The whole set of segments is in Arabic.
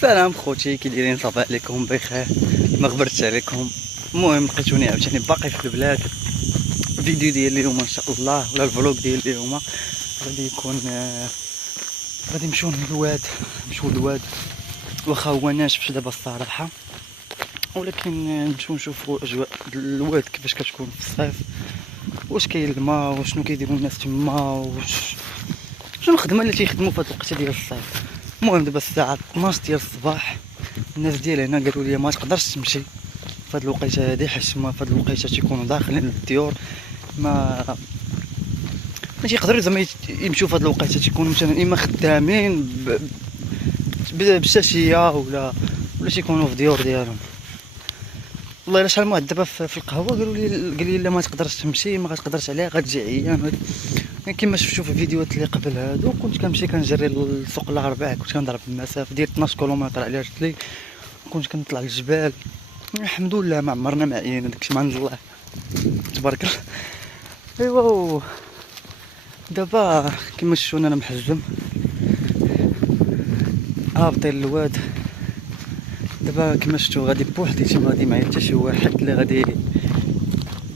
سلام خوتي، كي دايرين؟ صباح عليكم بخير، ما غبرتش عليكم. المهم لقيتوني عاوتاني باقي في البلاد. الفيديو ديال اليوم ان شاء الله ولا الفلوق ديال اليوم غادي يكون غادي نمشيو للواد. واخا هو ناشف دابا الصراحه، ولكن نمشيو نشوفوا اجواء الواد كيفاش كتكون في الصيف، واش كاين الماء، وشنو كيديروا الناس تما، شنو الخدمه اللي تيخدموا في هاد الوقيته ديال الصيف. المهم دابا الساعه 12 ديال الصباح. الناس ديال هنا قالوا لي ما تقدرش تمشي في هاد الوقيته هادي، حيت في هاد الوقيته تيكونوا داخلين للديور، ما تيقدروا زعما يمشيو في هاد الوقيته، تيكونوا مثلا اما خدامين بالشاشيه ولا تيكونوا في ديور ديالهم. والله الا شحال واحد دابا في القهوه قال لي لا ما تقدرش تمشي، ما غتقدرش عليها، غتجي عيان. كما شفتوا في الفيديوهات اللي قبل هادو، كنت كنمشي كنجري للسوق الارباع، كنت كنضرب المسافه ديال 12 كيلومتر على رجلي، كنت كنطلع للجبال. الحمد لله ما عمرنا ما عيينا، داكشي من عند الله تبارك الله. ايوا دابا كما شفتوا انا محزم هابطين للواد. دابا كما شفتوا غادي بوحدي، تما غادي معايا حتى شي واحد اللي غادي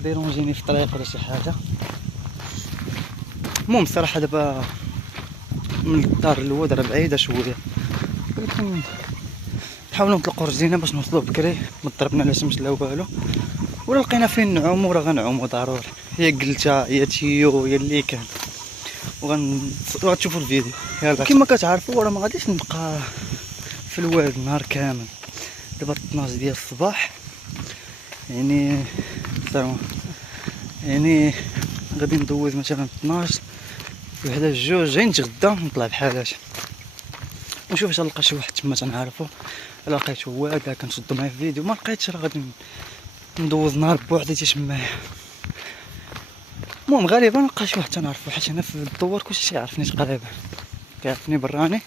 ديرونجيني في الطريق ولا شي حاجه. المهم الصراحه دابا من الدار للواد راه بعيده شويه، ولكن نحاولوا نطلقوا رجلينا باش نوصلوا بكري، ما ضربنا لا شمس لا والو، ولا لقينا فين نعوموا راه غنعوموا ضروري. هي قلتها هي تيو هي اللي كان، وغتشوفوا الفيديو. يلا كما كتعرفوا راه ما غاديش نبقى في الواد النهار كامل. دابا 12 ديال الصباح، يعني غادي ندوز مثلا 12 وحده جوج، غير نتغدى نطلع بحالاتي ونشوف واش نلقى شي واحد تما تنعرفو. الا لقيتو هو هذا كنشدو معايا في الفيديو، ما لقيتش راه غادي ندوز نهار بوحدي تيتمايا. المهم غالبا نلقى شي واحد تنعرفو، حيت هنا في الدوار كلشي تيعرفني تقريبا، كيعرفني براني،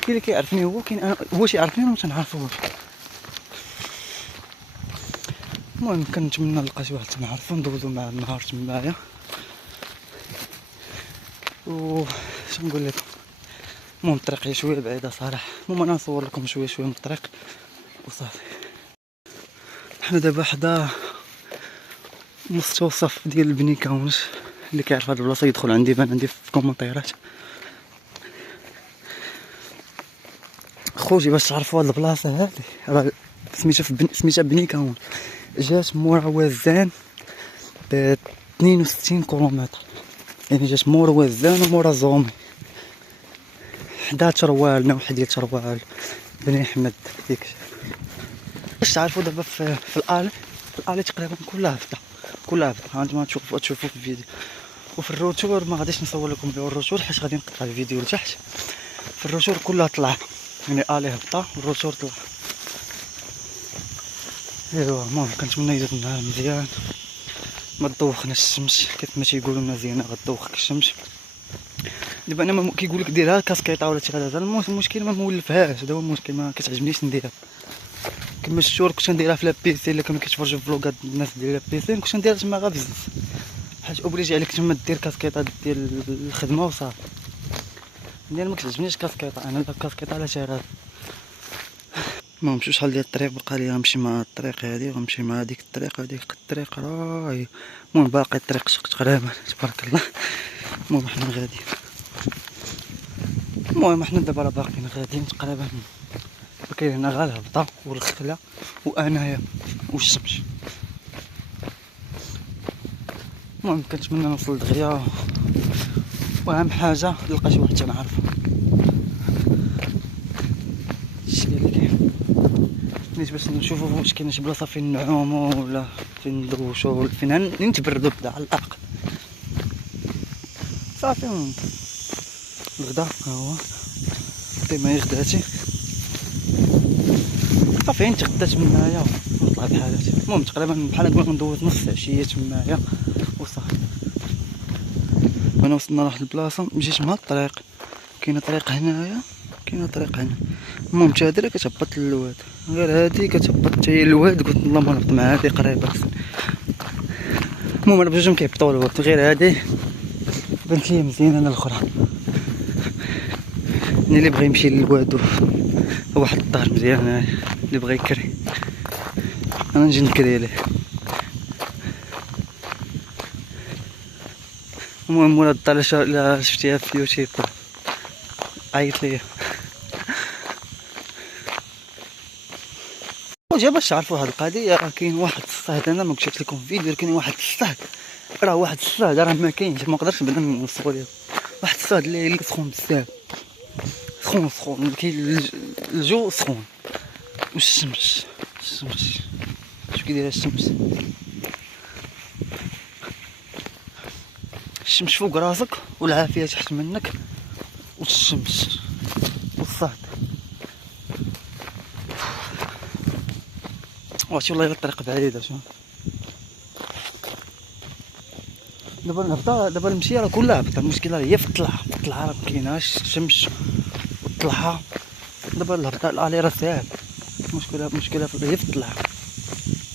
كاين اللي كيعرفني هو، كاين انا هو تيعرفني انا ما تنعرفوش. المهم كنتمنى نلقى شي واحد تنعرفو ندوزو معاه النهار تمايا. و شنو نقول لكم، المهم الطريق هي شويه بعيده صراحه. المهم انا نصور لكم شويه من الطريق وصافي. حنا دابا حدا مستوصف ديال البني كاونش، اللي كيعرف هاد البلاصه يدخل عندي، بان عندي في الكومونتيرات خوتي باش تعرفوا هاد البلاصه هادي. راه سميتها بني كاون، جات مورا وزان ب 62 كيلومتر، يعني جات مورا وزان ومورا زومي، حدا تروال نوحدية تروال بني احمد ديك. باش تعرفوا دابا في الالي تقريبا كلها هبطه، هانتوما تشوفوا في الفيديو. وفي الروتور ما غاديش نصور لكم الروتور حيت غادي نقطع الفيديو لتحت. في الروتور كلها طلع، يعني الي هبطه والروتور طلع. ايوا المهم كنتمنى يزيد النهار مزيان، ما تدوخناش الشمس كيف ما تيقولوا لنا زينه غتدوخك الشمس. دابا انا كيقول لك ديرها كاسكيطه ولا شي حاجه، المشكل ما مولفهاش، هذا هو المشكل، ما كتعجبنيش نديرها. كما شفتوا كنت نديرها في لابيسي، اللي كانوا كيتفرجوا في فلوغات الناس ديال لابيسي كنت نديرها تما غا بزاف، حيت اوبليجي عليك تما دير كاسكيطه ديال الخدمه وصافي. انا ما كتعجبنيش كاسكيطه، انا لا كاسكيطه لا شيرات. ما نمشيو شحال ديال الطريق بقى لي، غنمشي مع الطريق هادي وغنمشي مع هذيك الطريق راهي. المهم باقي الطريق شق تقريبا تبارك الله. المهم حنا غاديين، المهم حنا دابا راه باقيين غاديين تقريبا. كاين هنا غير الهبطه والخلا وانايا والشمس. المهم كنتمنى نوصل دغيا، واهم حاجه نلقى شي واحد تنعرفو. هادشي اللي كاين، باش نشوفو واش كاين شي بلاصه فين نعومو ولا فين ندوشو ولا فين نتبردو بدا على الاقل. صافي الغدا ها هو ديما غداتي صافي، نتغدات منايا ونطلع بحالاتي. المهم تقريبا بحال هكا ندوز نص عشيه تمايا وصافي. وانا وصلنا لواحد البلاصه مشيت مع الطريق، كاينه طريق هنايا كاينه طريق هنا. المهم هادي راه كتهبط للواد، غير هادي كتهبط حتى هي للواد. قلت الله ما نهبط مع هادي قريبه. المهم انا بجوجهم كيهبطوا للواد، غير هادي بنت لي مزيانه. انا الاخرى اللي بغى يمشي للواد واحد الدار مزيان هنايا اللي بغا يكري، انا نجي نكري ليه. المهم ولاد الدار الا شفتيها في اليوتيوب عيط ليا. وجا باش تعرفوا هاد القضيه، راه كاين واحد الصهد، انا ما كنت لكم في فيديو، كاين واحد الصهد، راه واحد الصهد راه ما كاينش، ما نقدرش بدا نوصفو ليه. واحد الصهد اللي سخون بزاف، سخون كاين الجو سخون، والشمس شو كيدير الشمس، الشمس فوق راسك والعافيه تحت منك، والشمس والصهد. واشي والله الطريق بعيدة. شو دابا الهبطة، دابا المشية راه كلها هبطة، المشكلة هي في الطلعة راه مكايناش الشمس والطلعة. دابا الهبطة الالي راه ساهل، المشكلة هي في الطلعة.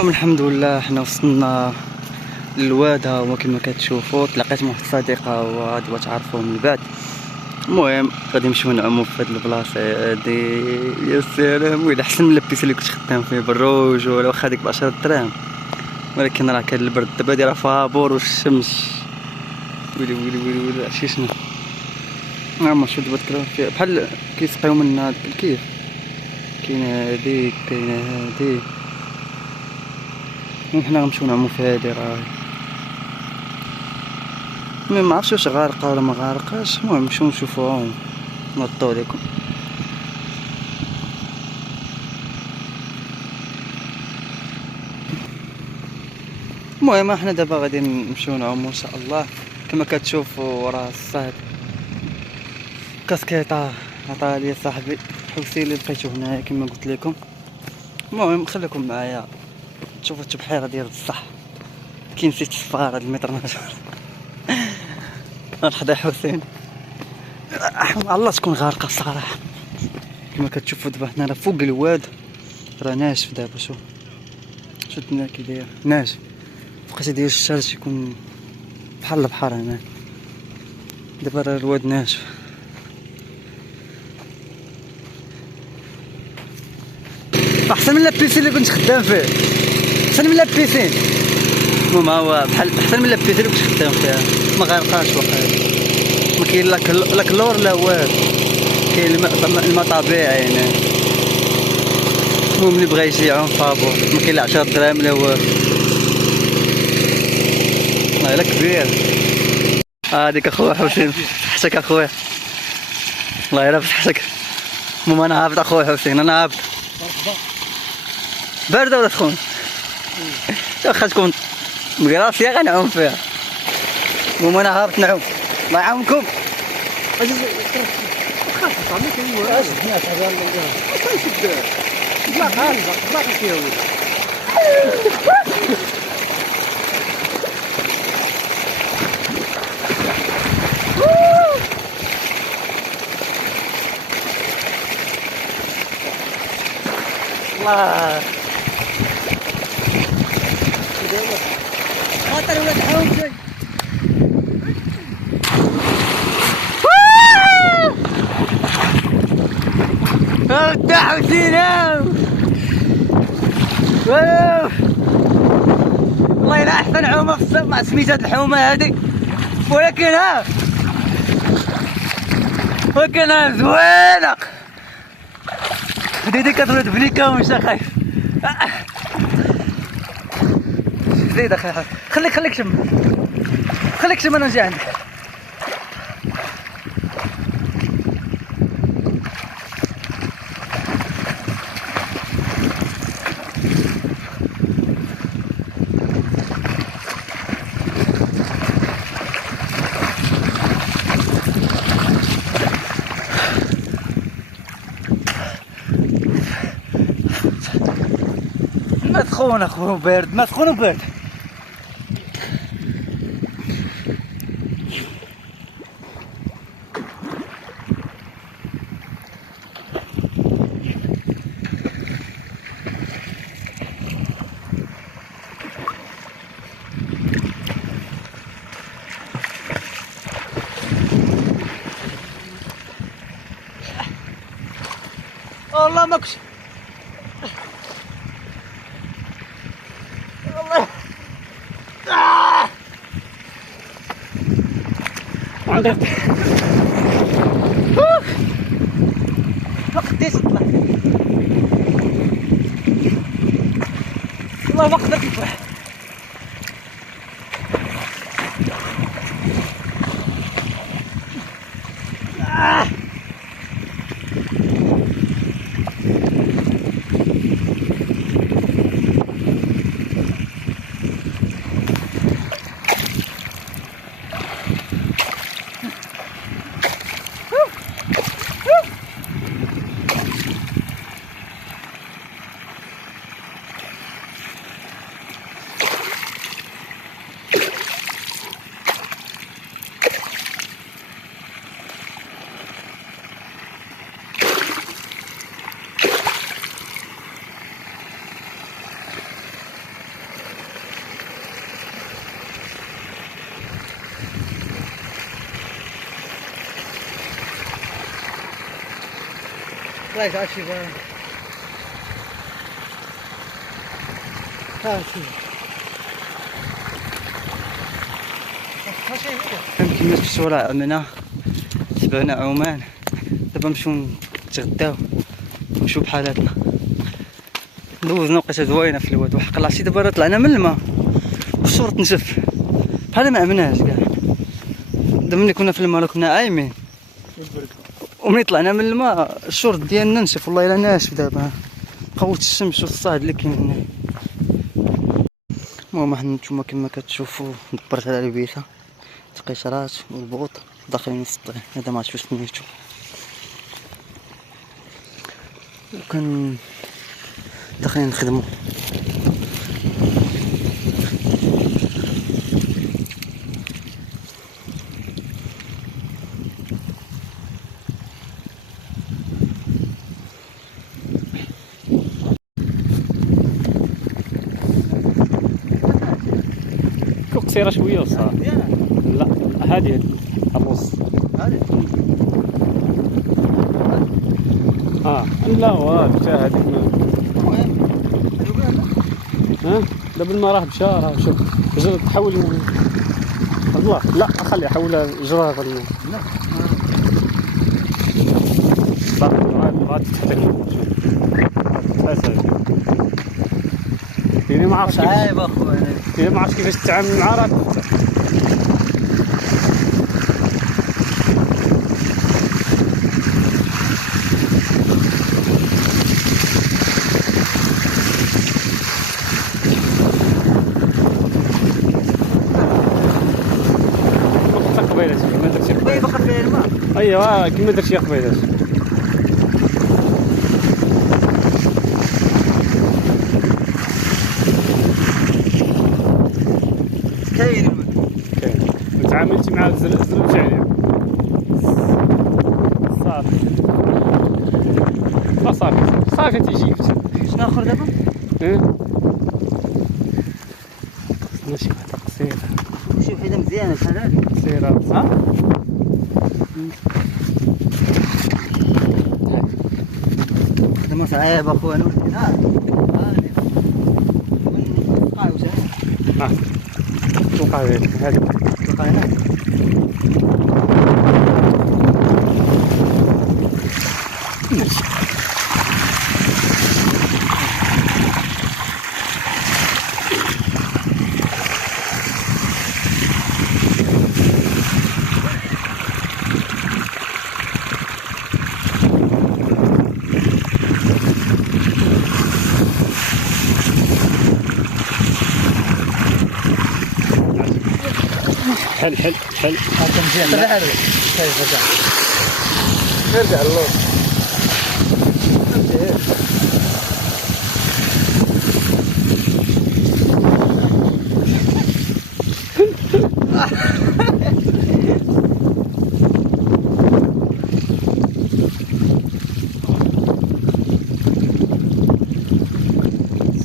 الحمد لله حنا وصلنا للوادة، وكما كتشوفوا تلاقيت مع واحد الصديقة وغادي تعرفوه من بعد. المهم غادي نمشيو نعومو في هاد البلاصه هادي. يا سلام، ويلي احسن من لابيس اللي كنت خدام فيه بالروج، ولا واخا ديك ب10 دراهم، ولكن راه كان البرد دابا هادي راه فابور والشمس. ويلي عشيشنا. ما شو دابا تكرا فيها بحال كيسقيو من هاد الكيف، كاينه هاديك كاينه هادي. حنا غنمشيو نعومو في هادي راه. المهم معرفتش واش غارقه ولا ما غارقاش، المهم نمشيو نشوفوها ونردو عليكم. المهم احنا دابا غادي نمشيو نعومو ان شاء الله. كما كتشوفوا راه الصهد كاسكيطه عطاها لي صاحبي حوسي اللي لقيتو هنايا كما قلت لكم. المهم خليكم معايا تشوفوا التبحيره ديال بصح. كاين نسيت الصفار هاد المتر ناجور الحدا حسين الله تكون غارقه الصراحه. كما كتشوفوا دابا حنا راه فوق الواد، راه ناشف دابا. شوف الدنيا كي داير ناشف، فوقاش ديال الشمس يكون بحال البحر هنا. دابا راه الواد ناشف. احسن من لابيسين اللي كنت خدام فيه، احسن من لابيسين. المهم هو بحال احسن من لابيسين اللي كنت خدام فيها، ما غارقاش واقيلا. ما كاين لا كلور لا والو، كاين الماء طبيعي هنا. المهم اللي بغا يجي يعوم فابور، ما كاين لا 10 دراهم لا والو. والله الا كبير. هاديك اخويا حسين، صحتك اخويا، الله يلا بصحتك. المهم انا هابط اخويا حسين، انا هابط. باردة ولا سخون؟ واخا تكون مقراصية غنعوم فيها. المهم انا هابط نعوم، الله يعاونكم. الله خاطر ولا تعاون شي. ودع حسين والله الا احسن حومه في الصيف مع سميتات الحومه هذه، ولكن زوينه. بديتي كترد بليكا ومش خايف. زيد اخي، خليك شم انا نجي عندك. مسخون اخو بارد، مسخون وبارد. والله ماكش والله. عندك ما قديتش نطلع والله ما قدرت نطلع. لا تعال شي بقى تعال شي كما تشوفوا راه عمنا تبعنا عمان. دابا نمشيو نتغداو ونشوف بحالاتنا. دوزنا وقيته زوينه في الواد وحق الله. شي دابا راه طلعنا من الماء والشور تنشف بحال ما عمناش كاع. دابا ملي كنا في الماء راه كنا عايمين وملي طلعنا من الماء الشورت ديالنا نشف. والله الا ناشف دابا قوة الشمس والصهد اللي كاين هنا. المهم حنا نتوما كما كتشوفوا دبرت على البيته القشرات والبوط داخلين في السطح. هذا ما عرفتش سميتو. وكان داخلين نخدمو. قصيره شويه وصار. لا هذه الرص هذه لا واه حتى هذيك. ها دابا الماء راه بشاره. شوف جرى تحول الله. لا خلي حولها جرى هذا الماء. لا غادي تحتاج يعني ما عرفتش عايب اخويا. إذا ما عرفتش كيفاش تتعامل معاه راه قبيلات كيما درتي قبيله. ايوا كيما درتي قبيلات. كاين تعاملتي مع الزلم عليها صافي تيجيبت. شنو اخر دابا؟ خصنا شي وحده قصيره. شي وحده مزيانه بحال هادي قصيره. خدمة صعيبة اخويا. انا توقع هذه توقع هنا. حل هاكا مزيان. خلي حالو ارجع اللور.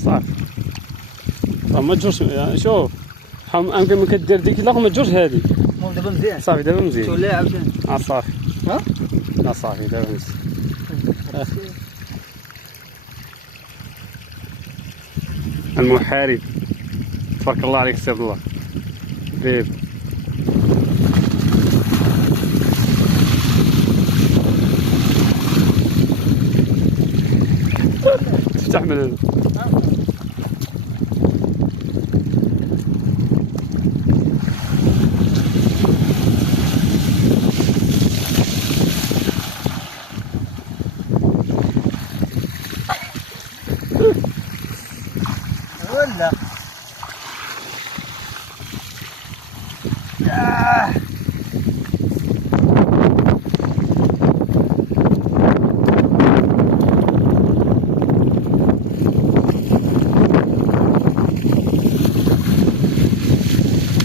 صافي ما تجوش. شوف يمكن ما كدير ديك لا ما تجوش هذه. المهم دابا مزيان. صافي دابا مزيان. تولي عاوتاني صافي. ها صافي دابا مزيان. المحارب. تبارك الله عليك سي عبد الله بيب. تفتح من هنا.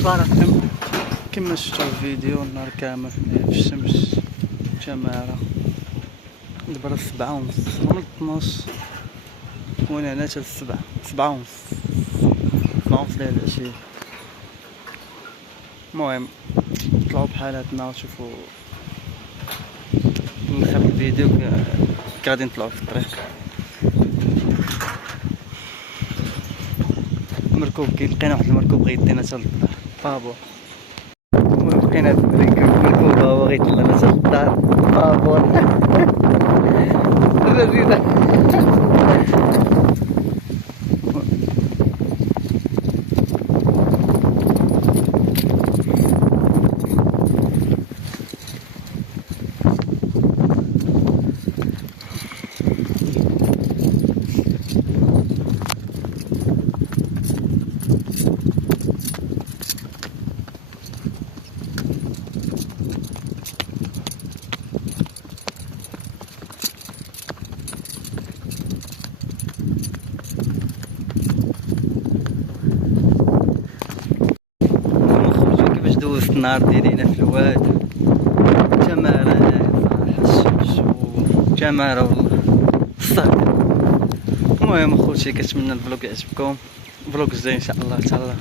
ولا كما شفتوا الفيديو النهار كامل في الشمس جمارة. دابا 7:30 من 12 وانا هنا حتى 7:30 ديال العشية. المهم طلعوا بحالاتنا وشوفوا نخرج الفيديو غادي نطلعوا في الطريق. مركوب لقينا واحد المركوب غيدينا حتى للدار بابور. المهم لقينا مركوب هو غيطلعنا حتى للدار بابور. لذيذة. دوزت النهار ديالي هنا في الواد. جمالة هنايا صراحة، الشمس وجمالة والله الصهد. المهم اخوتي كنتمنى الفلوق يعجبكم، فلوق جاي ان شاء الله تعالى.